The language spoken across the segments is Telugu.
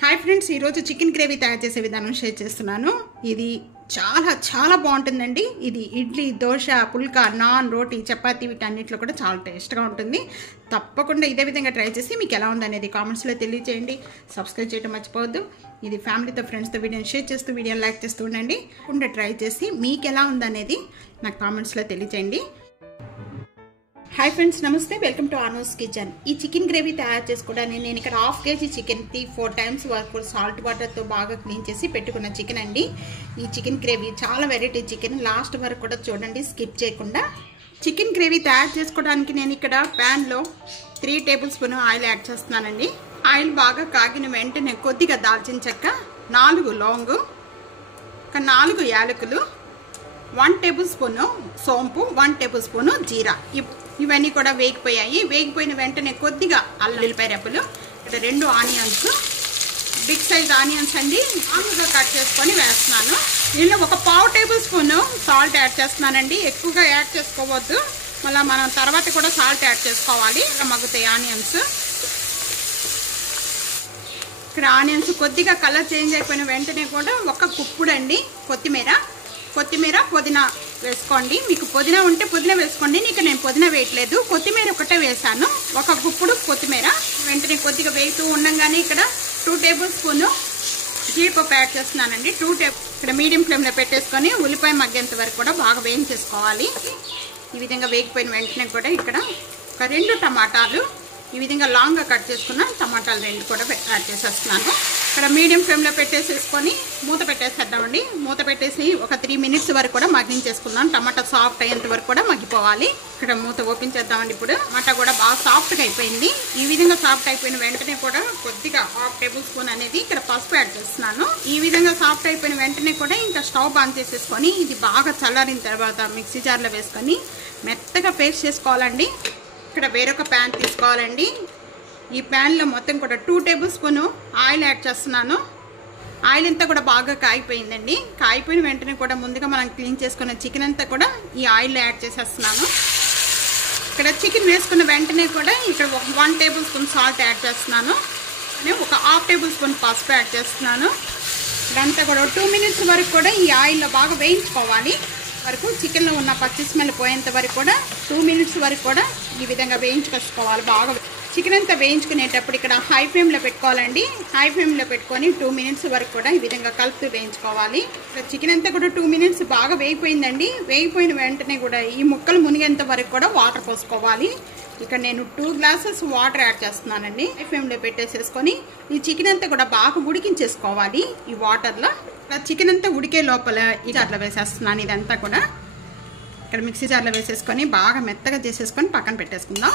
హాయ్ ఫ్రెండ్స్, ఈరోజు చికెన్ గ్రేవీ తయారు చేసే విధానం షేర్ చేస్తున్నాను. ఇది చాలా చాలా బాగుంటుందండి. ఇది ఇడ్లీ, దోశ, పుల్కా, నాన్, రోటీ, చపాతీ వీటన్నిటిలో కూడా చాలా టేస్ట్గా ఉంటుంది. తప్పకుండా ఇదే విధంగా ట్రై చేసి మీకు ఎలా ఉందనేది కామెంట్స్లో తెలియజేయండి. సబ్స్క్రైబ్ చేయడం మర్చిపోవద్దు. ఇది ఫ్యామిలీతో, ఫ్రెండ్స్తో వీడియోని షేర్ చేస్తూ, వీడియోని లైక్ చేస్తూ ఉండండి. తప్పకుండా ట్రై చేసి మీకు ఎలా ఉందనేది నాకు కామెంట్స్లో తెలియజేయండి. హాయ్ ఫ్రెండ్స్, నమస్తే. Welcome to Anu's kitchen. ఈ చికెన్ గ్రేవీ తయారు చేసుకోవడానికి నేను ఇక్కడ 1/2 kg చికెన్కి 4 times వరకు సాల్ట్ వాటర్తో బాగా క్లీన్ చేసి పెట్టుకున్న చికెన్ అండి. ఈ చికెన్ గ్రేవీ చాలా వెరైటీ చికెన్, లాస్ట్ వరకు కూడా చూడండి స్కిప్ చేయకుండా. చికెన్ గ్రేవీ తయారు చేసుకోవడానికి నేను ఇక్కడ ప్యాన్లో 3 tablespoon ఆయిల్ యాడ్ చేస్తున్నానండి. ఆయిల్ బాగా కాగిన వెంటనే కొద్దిగా దాల్చిన చెక్క, 4 లవంగు, 4 యాలకులు, 1 tablespoon సోంపు, 1 tablespoon జీరా, ఇవన్నీ కూడా వేగిపోయాయి. వేగిపోయిన వెంటనే కొద్దిగా అల్లం రెప్పలు, ఇక్కడ 2 ఆనియన్స్, బిగ్ సైజ్ ఆనియన్స్ అండి, మామూలుగా కట్ చేసుకొని వేస్తున్నాను. దీనిలో 1/4 tablespoon సాల్ట్ యాడ్ చేస్తున్నానండి. ఎక్కువగా యాడ్ చేసుకోవద్దు, మళ్ళీ మనం తర్వాత కూడా సాల్ట్ యాడ్ చేసుకోవాలి. మగ్గుతాయి ఆనియన్స్. ఇక్కడ ఆనియన్స్ కొద్దిగా కలర్ చేంజ్ అయిపోయిన వెంటనే కూడా 1 గుప్పుడు అండి కొత్తిమీర, పుదీనా వేసుకోండి. మీకు పుదీనా ఉంటే పుదీనా వేసుకోండి. ఇక్కడ నేను పుదీనా వేయట్లేదు, కొత్తిమీర ఒకటే వేసాను. 1 గుప్పుడు కొత్తిమీర. వెంటనే కొద్దిగా వేస్తూ ఉండగానే ఇక్కడ 2 tablespoon జీడిపప్పు యాడ్ చేస్తున్నానండి. ఇక్కడ మీడియం ఫ్లేమ్లో పెట్టేసుకొని ఉల్లిపాయ మగ్గేంత వరకు కూడా బాగా వేయించేసుకోవాలి. ఈ విధంగా వేగిపోయిన వెంటనే కూడా ఇక్కడ ఒక 2 టమాటాలు ఈ విధంగా లాంగ్గా కట్ చేసుకున్న టమాటాలు 2 కూడా యాడ్ చేసేస్తున్నాను. ఇక్కడ మీడియం ఫ్లేమ్లో పెట్టేసేసుకొని మూత పెట్టేసేద్దామండి. మూత పెట్టేసి ఒక 3 minutes వరకు కూడా మగ్గించేసుకుందాం. టమాటా సాఫ్ట్ అయ్యేంత వరకు కూడా మగ్గిపోవాలి. ఇక్కడ మూత ఓపెన్ చేద్దామండి. ఇప్పుడు టమాటా కూడా బాగా సాఫ్ట్గా అయిపోయింది. ఈ విధంగా సాఫ్ట్ అయిపోయిన వెంటనే కూడా కొద్దిగా 1/2 tablespoon అనేది ఇక్కడ పసుపు యాడ్ చేస్తున్నాను. ఈ విధంగా సాఫ్ట్ అయిపోయిన వెంటనే కూడా ఇంకా స్టవ్ ఆన్ చేసేసుకొని ఇది బాగా చల్లారిన తర్వాత మిక్సీ జార్లో వేసుకొని మెత్తగా పేస్ట్ చేసుకోవాలండి. ఇక్కడ వేరొక ప్యాన్ తీసుకోవాలండి. ఈ ప్యాన్లో మొత్తం కూడా 2 tablespoon ఆయిల్ యాడ్ చేస్తున్నాను. ఆయిల్ అంతా కూడా బాగా కాగిపోయిందండి. కాగిపోయిన వెంటనే కూడా ముందుగా మనం క్లీన్ చేసుకున్న చికెన్ అంతా కూడా ఈ ఆయిల్లో యాడ్ చేసేస్తున్నాను. ఇక్కడ చికెన్ వేసుకున్న వెంటనే కూడా ఇక్కడ 1 tablespoon సాల్ట్ యాడ్ చేస్తున్నాను. ఒక 1/2 tablespoon పసుపు యాడ్ చేస్తున్నాను. ఇదంతా కూడా 2 minutes వరకు కూడా ఈ ఆయిల్లో బాగా వేయించుకోవాలి. వరకు చికెన్లో ఉన్న పచ్చి స్మెల్ పోయేంత వరకు కూడా 2 minutes వరకు కూడా ఈ విధంగా వేయించుకోవాలి. బాగా చికెన్ అంతా వేయించుకునేటప్పుడు ఇక్కడ హై ఫ్లేమ్లో పెట్టుకోవాలండి. హై ఫ్లేమ్లో పెట్టుకొని 2 minutes వరకు కూడా ఈ విధంగా కలుపుతూ వేయించుకోవాలి. ఇక్కడ చికెన్ అంతా కూడా 2 minutes బాగా వేగిపోయిందండి. వేగిపోయిన వెంటనే కూడా ఈ ముక్కలు మునిగేంత వరకు కూడా వాటర్ పోసుకోవాలి. ఇక్కడ నేను 2 glasses వాటర్ యాడ్ చేస్తున్నానండి. హై ఫ్లేమ్లో పెట్టేసేసుకొని ఈ చికెన్ అంతా కూడా బాగా ఉడికించేసుకోవాలి. ఈ వాటర్లో ఇక్కడ చికెన్ అంతా ఉడికే లోపల ఈ జార్లో వేసేస్తున్నాను. ఇదంతా కూడా ఇక్కడ మిక్సీ జార్లో వేసేసుకొని బాగా మెత్తగా చేసేసుకొని పక్కన పెట్టేసుకుందాం.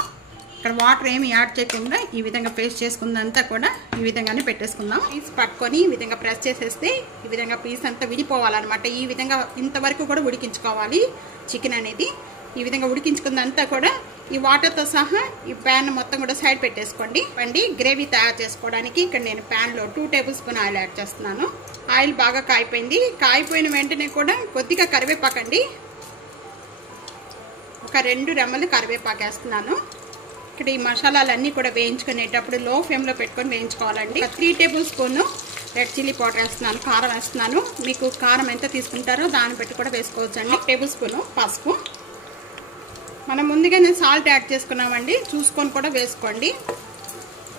ఇక్కడ వాటర్ ఏమి యాడ్ చేయకుండా ఈ విధంగా పేస్ట్ చేసుకుందంతా కూడా ఈ విధంగానే పెట్టేసుకుందాం. పీస్ పట్టుకొని ఈ విధంగా ప్రెస్ చేసేస్తే ఈ విధంగా పీస్ అంతా విడిపోవాలన్నమాట. ఈ విధంగా ఇంతవరకు కూడా ఉడికించుకోవాలి చికెన్ అనేది. ఈ విధంగా ఉడికించుకుందంతా కూడా ఈ వాటర్తో సహా ఈ ప్యాన్ మొత్తం కూడా సైడ్ పెట్టేసుకోండి. గ్రేవీ తయారు చేసుకోవడానికి ఇక్కడ నేను ప్యాన్లో 2 tablespoon ఆయిల్ యాడ్ చేస్తున్నాను. ఆయిల్ బాగా కాయిపోయింది. కాయిపోయిన వెంటనే కూడా కొద్దిగా కరివేపాకండి, ఒక 2 రెమ్మలు కరివేపాకు వేస్తున్నాను. ఇక్కడ ఈ మసాలాలన్నీ కూడా వేయించుకునేటప్పుడు లో ఫ్లేమ్లో పెట్టుకొని వేయించుకోవాలండి. 3 tablespoon రెడ్ చిల్లీ పౌడర్ వేస్తున్నాను. కారం వేస్తున్నాను. మీకు కారం ఎంత తీసుకుంటారో దాన్ని బట్టి కూడా వేసుకోవచ్చు అండి. 1 tablespoon పసుపు. మనం ముందుగానే సాల్ట్ యాడ్ చేసుకున్నామండి, చూసుకొని కూడా వేసుకోండి.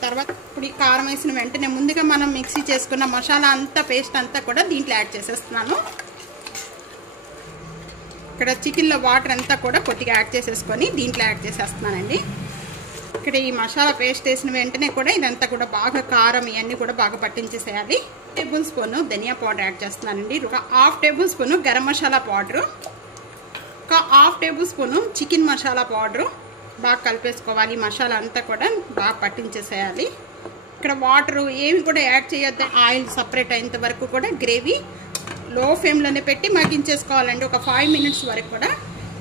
తర్వాత ఇప్పుడు ఈ కారం వేసిన వెంటనే ముందుగా మనం మిక్సీ చేసుకున్న మసాలా అంతా పేస్ట్ అంతా కూడా దీంట్లో యాడ్ చేసేస్తున్నాను. ఇక్కడ చికెన్లో వాటర్ అంతా కూడా కొద్దిగా యాడ్ చేసేసుకొని దీంట్లో యాడ్ చేసేస్తున్నానండి. ఇక్కడ ఈ మసాలా పేస్ట్ వేసిన వెంటనే కూడా ఇదంతా కూడా బాగా కారం ఇవన్నీ కూడా బాగా పట్టించేసేయాలి. 1 tablespoon ధనియా పౌడర్ యాడ్ చేస్తున్నానండి. ఒక 1/2 tablespoon గరం మసాలా పౌడరు, ఒక 1/2 tablespoon చికెన్ మసాలా పౌడరు బాగా కలిపేసుకోవాలి. మసాలా అంతా కూడా బాగా పట్టించేసేయాలి. ఇక్కడ వాటర్ ఏమి కూడా యాడ్ చేయొద్దు. ఆయిల్ సపరేట్ అయ్యేంత వరకు కూడా గ్రేవీ లో ఫ్లేమ్లోనే పెట్టి మగ్గించేసుకోవాలండి. ఒక 5 minutes వరకు కూడా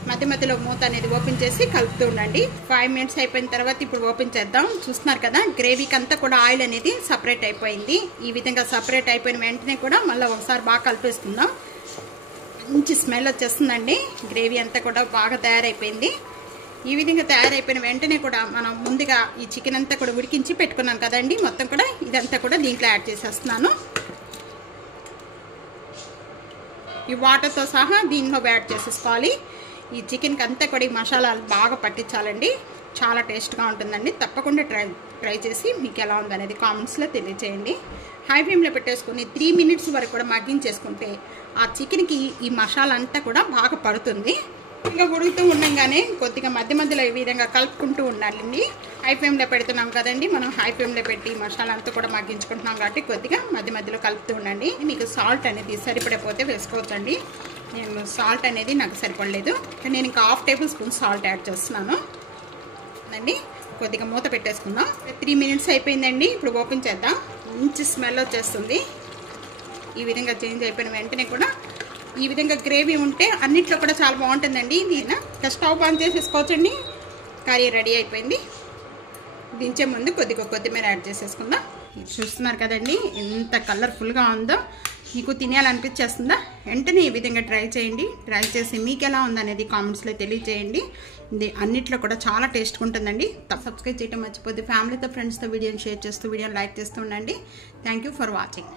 మధ్య మధ్యలో మూత అనేది ఓపెన్ చేసి కలుపుతూ ఉండండి. 5 minutes అయిపోయిన తర్వాత ఇప్పుడు ఓపెన్ చేద్దాం. చూస్తున్నారు కదా గ్రేవీకి అంతా కూడా ఆయిల్ అనేది సపరేట్ అయిపోయింది. ఈ విధంగా సపరేట్ అయిపోయిన వెంటనే కూడా మళ్ళీ ఒకసారి బాగా కలిపేసుకుందాం. మంచి స్మెల్ వచ్చేస్తుందండి. గ్రేవీ అంతా కూడా బాగా తయారైపోయింది. ఈ విధంగా తయారైపోయిన వెంటనే కూడా మనం ముందుగా ఈ చికెన్ అంతా కూడా ఉడికించి పెట్టుకున్నాం కదండి, మొత్తం కూడా ఇదంతా కూడా దీంట్లో యాడ్ చేసేస్తున్నాను. ఈ వాటర్తో సహా దీనిలో యాడ్ చేసేసుకోవాలి. ఈ చికెన్కి అంతా కూడా ఈ మసాలాలు బాగా పట్టించాలండి. చాలా టేస్ట్గా ఉంటుందండి. తప్పకుండా ట్రై చేసి మీకు ఎలా ఉందనేది కామెంట్స్లో తెలియజేయండి. హై ఫ్లేమ్లో పెట్టేసుకుని 3 మినిట్స్ వరకు కూడా మగ్గించేసుకుంటే ఆ చికెన్కి ఈ మసాలా అంతా కూడా బాగా పడుతుంది. ఇంకా ఉడుకుతూ ఉండగానే కొద్దిగా మధ్య మధ్యలో ఈ విధంగా కలుపుకుంటూ ఉండాలండి. హై ఫ్లేమ్లో పెడుతున్నాం కదండి, మనం హై ఫ్లేమ్లో పెట్టి మసాలా అంతా కూడా మగ్గించుకుంటున్నాం కాబట్టి కొద్దిగా మధ్య మధ్యలో కలుపుతూ ఉండండి. మీకు సాల్ట్ అనేది సరిపడిపోతే వేసుకోవచ్చండి. నేను సాల్ట్ అనేది నాకు సరిపడలేదు, నేను ఇంకా 1/2 టేబుల్ స్పూన్ సాల్ట్ యాడ్ చేస్తున్నాను అండి. కొద్దిగా మూత పెట్టేసుకుందాం. 3 మినిట్స్ అయిపోయిందండి. ఇప్పుడు ఓపెన్ చేద్దాం. మంచి స్మెల్ వచ్చేస్తుంది. ఈ విధంగా చేంజ్ అయిపోయిన వెంటనే కూడా ఈ విధంగా గ్రేవీ ఉంటే అన్నిట్లో కూడా చాలా బాగుంటుందండి. దీని స్టవ్ ఆన్ చేసేసుకోవచ్చండి. కర్రీ రెడీ అయిపోయింది. దించే ముందు కొద్దిగా కొత్తిమీర యాడ్ చేసేసుకుందాం. చూస్తున్నారు కదండి ఎంత కలర్ఫుల్గా ఉందో. మీకు తినేయాలనిపించేస్తుందా? వెంటనే ఈ విధంగా ట్రై చేయండి. ట్రై చేసి మీకు ఎలా ఉందనేది కామెంట్స్లో తెలియజేయండి. ఇది అన్నిట్లో కూడా చాలా టేస్ట్గా ఉంటుందండి. సబ్స్క్రైబ్ చేయడం మర్చిపోతే ఫ్యామిలీతో ఫ్రెండ్స్తో వీడియోని షేర్ చేస్తూ వీడియోని లైక్ చేస్తూ ఉండండి. Thank you for watching.